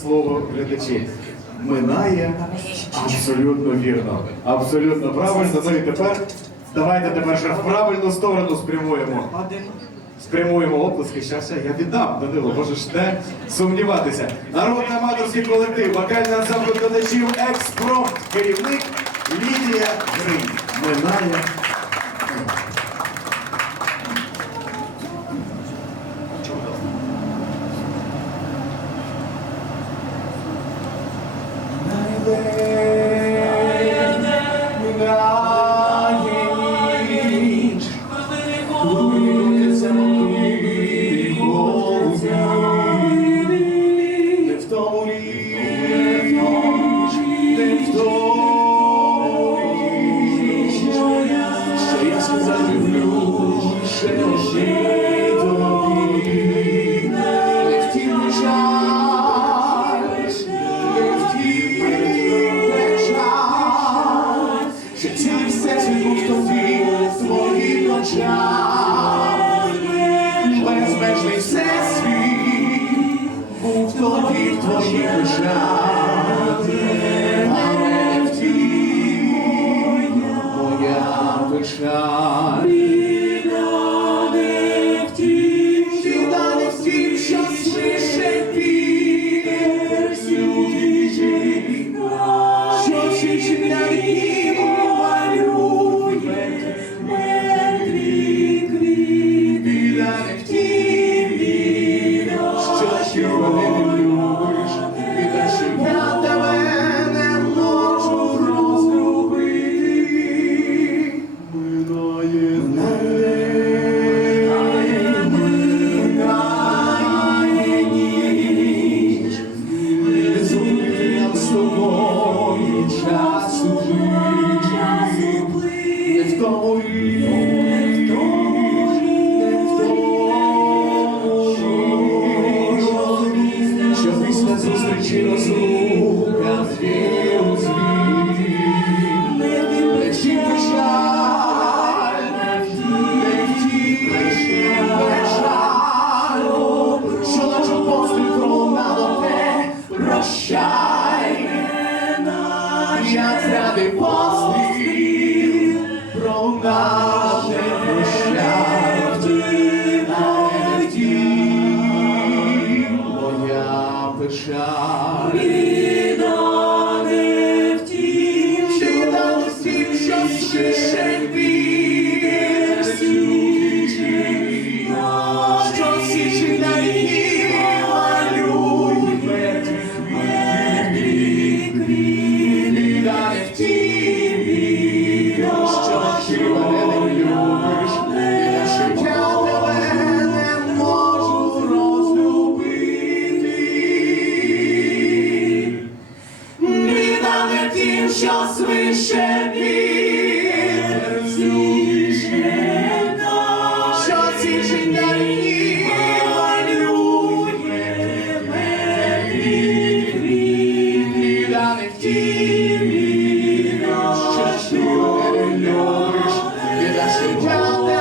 Слово глядачі. Минає абсолютно вірно. Абсолютно правильно. Ну і тепер давайте тепер ще в правильну сторону спрямуємо. Спрямуємо оплески. Щас ще я віддам, Данило, можеш не сумніватися. Народний аматорський колектив, вокальний ансамбль глядачів, експромт, керівник Лідія Гринь. Минає. there. Безмежний всесвіт був тоді в твоїх очах Але в тій моя печаль тобою часу плив. Не в тому рік, не Я зради постріл пролунав. Але в тім моя печаль. Що ти мене не любиш, тебе не можу розлюбити. Біда не в тім, що свише вітер що на війні малює мертві. Біда count